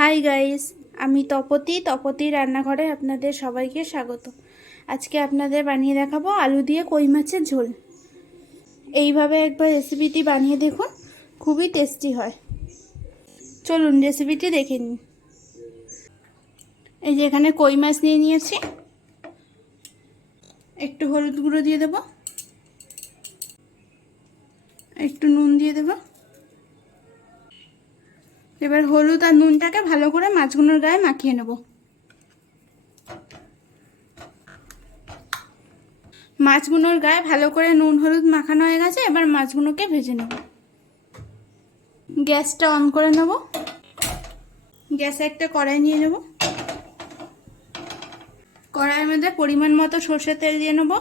Hi guys, আমি তপতি রান্নাঘরে আপনাদের সবাইকে স্বাগত। আজকে আপনাদের বানিয়ে দেখাবো আলু দিয়ে কই মাছের ঝোল। এইভাবে একবার রেসিপিটি বানিয়ে দেখুন, খুবই টেস্টি হয়। চলুন রেসিপিটি দেখে নিন। এই যে এখানে কই মাছ নিয়ে নিয়েছি, একটু হলুদ গুঁড়ো দিয়ে দেব, একটু নুন দিয়ে দেব। এবার হলুদ আর নুনটাকে ভালো করে মাছগুলোর গায়ে মাখিয়ে নেব। মাছগুলোর গায়ে ভালো করে নুন হলুদ মাখানো হয়ে গেছে। এবার মাছগুলোকে ভেজে নেব। গ্যাসটা অন করে নেব। গ্যাসে একটা কড়াই নিয়ে নেব। কড়াইয়ের মধ্যে পরিমাণ মতো সর্ষের তেল দিয়ে নেব।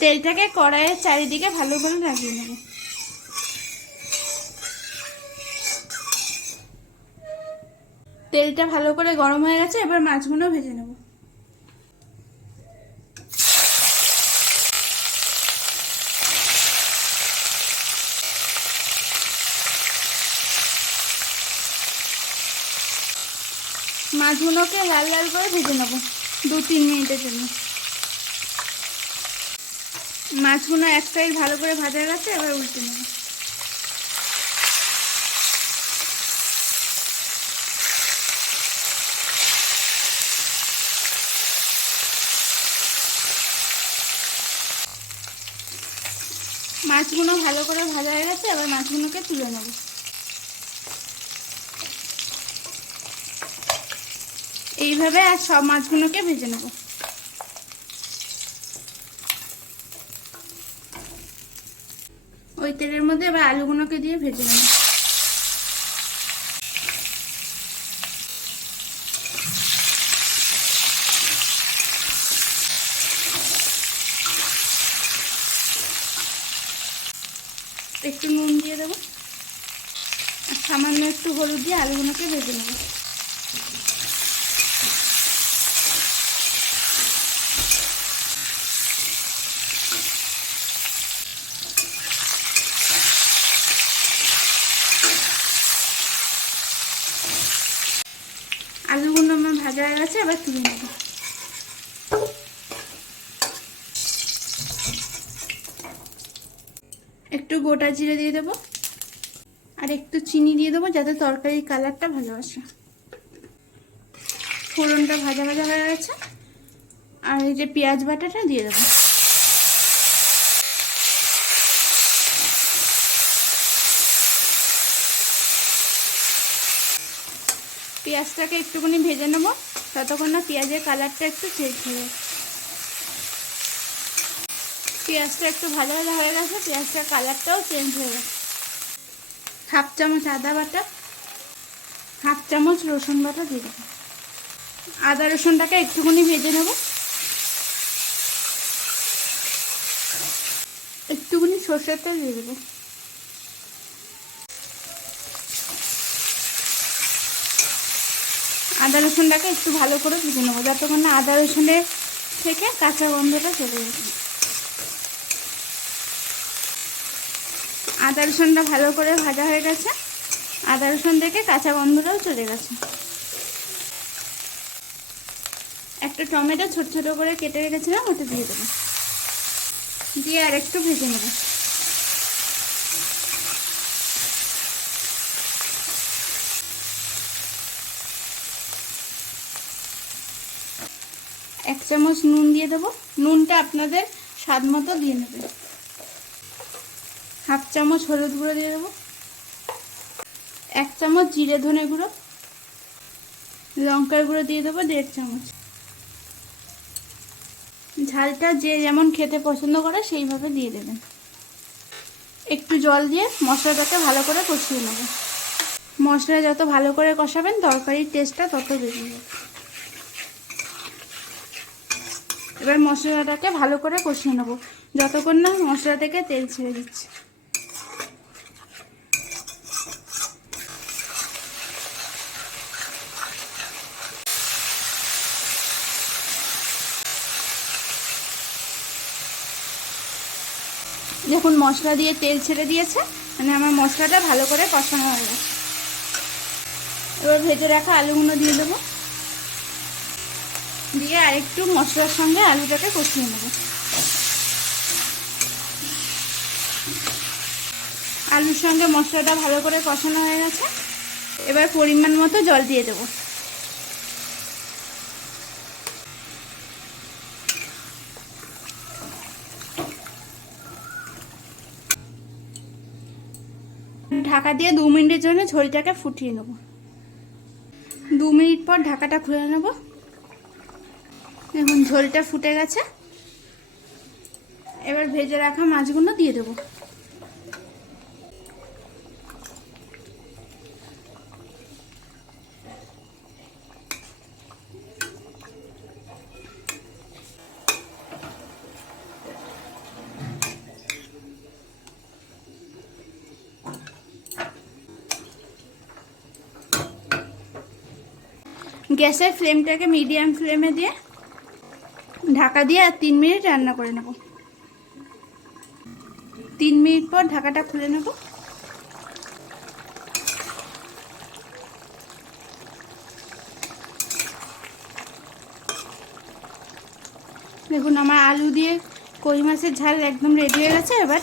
তেলটাকে কড়াইয়ের চারিদিকে ভালো করে লাগিয়ে নেব। তেলটা ভালো করে গরম হয়ে গেছে। এবার মাছগুলো ভেজে নেব। মাছগুলোকে লাল লাল করে ভেজে নেব 2-3 মিনিটের জন্য। মাছগুলো এক সাইড ভালো করে ভাজা গেছে। এবার উল্টে নেব। মাছগুলো ভালো করে ভাজা হয়ে গেছে। এবার মাছগুলোকে তুলে নেব। এইভাবে আর সব মাছগুলোকে ভেজে নেব। ওই তেলের মধ্যে এবার আলুগুলোকে দিয়ে ভেজে নেব। একটু নুন দিয়ে দেবো আর সামান্য একটু হলুদ দিয়ে আলুগুলোকে ভেজে নেব। আলুগুলো আমার ভাজা হয়ে গেছে। এবার তুলে নেব। একটু গোটা জিরে দিয়ে দেবো আর একটু চিনি দিয়ে দেবো, যাতে তরকারির কালারটা ভালো আসে। ফোড়নটা ভাজা ভাজা হয়ে গেছে। আর এই যে পেঁয়াজ বাটাটা দিয়ে দেবো। পেঁয়াজটাকে একটুখানি ভেজে নেবো, ততক্ষণ না পেঁয়াজের কালারটা একটু চেঞ্জ হয়ে যাবে। পেঁয়াজটা একটু ভাজা ভাজা হয়ে গেছে। পেঁয়াজটার কালারটাও চেঞ্জ হয়ে গেছে। হাফ চামচ আদা বাটা, হাফ চামচ রসুন বাটা দিয়ে দেবো। আদা রসুনটাকে একটুখানি ভেজে নেব। একটুখানি সর্ষের তেল দিয়ে দেবো। আদা রসুনটাকে একটু ভালো করে ভেজে নেবো, যতক্ষণ না আদা রসুনের থেকে কাঁচা গন্ধটা চলে যাবে। আদা রসুনটা ভালো করে ভাজা হয়ে গেছে। আদা রসুন থেকে কাঁচা গন্ধটাও চলে গেছে। একটা টমেটো ছোট ছোট করে কেটে রেখেছিলাম, ওটা দিয়ে দেবো। দিয়ে আর একটু ভেজে নেব। এক চামচ নুন দিয়ে দেবো। নুনটা আপনাদের স্বাদ মতো দিয়ে নেবেন। হাফ চামচ হলুদ গুঁড়ো দিয়ে দেবো। এক চামচ জিরে ধনে গুঁড়ো, লঙ্কার গুঁড়ো দিয়ে দেবো 1.5 চামচ। ঝালটা যে যেমন খেতে পছন্দ করে সেইভাবে দিয়ে দেবেন। একটু জল দিয়ে মশলাটাকে ভালো করে কষিয়ে নেব। মশলা যত ভালো করে কষাবেন তরকারির টেস্টটা তত বেশি হবে। এবার মশলাটাকে ভালো করে কষিয়ে নেব, যতক্ষণ না মশলা থেকে তেল ছেড়ে দিচ্ছে। দেখুন মশলা দিয়ে তেল ছেড়ে দিয়েছে, মানে আমার মশলাটা ভালো করে কষানো হয়ে গেছে। এবার ভেজে রাখা আলুগুলো দিয়ে দেবো, দিয়ে আরেকটু মশলার সঙ্গে আলুটাকে কষিয়ে নেব। আলুর সঙ্গে মশলাটা ভালো করে কষানো হয়ে গেছে, এবার পরিমাণ মতো জল দিয়ে দেবো। ঢাকা দিয়ে 2 মিনিটের জন্য ঝোলটাকে ফুটিয়ে নেব। 2 মিনিট পর ঢাকাটা খুলে নেব। এখন ঝোলটা ফুটে গেছে, এবার ভেজে রাখা মাছগুলো দিয়ে দেবো। গ্যাসের ফ্লেমটাকে মিডিয়াম ফ্লেমে দিয়ে ঢাকা দিয়ে আর 3 মিনিট রান্না করে নেব। 3 মিনিট পর ঢাকাটা খুলে নেব। দেখুন আমার আলু দিয়ে কই মাছের ঝাল একদম রেডি হয়ে গেছে, এবার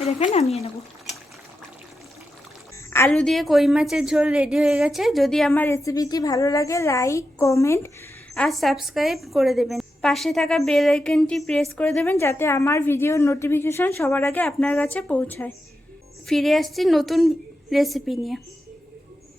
এটাকে নামিয়ে নেব। আলু দিয়ে কই মাছের ঝোল রেডি হয়ে গেছে। যদি আমার রেসিপিটি ভালো লাগে লাইক, কমেন্ট আর সাবস্ক্রাইব করে দেবেন। পাশে থাকা বেল আইকনটি প্রেস করে দেবেন যাতে আমার ভিডিওর নোটিফিকেশন সবার আগে আপনার কাছে পৌঁছায়। ফিরে আসছি নতুন রেসিপি নিয়ে।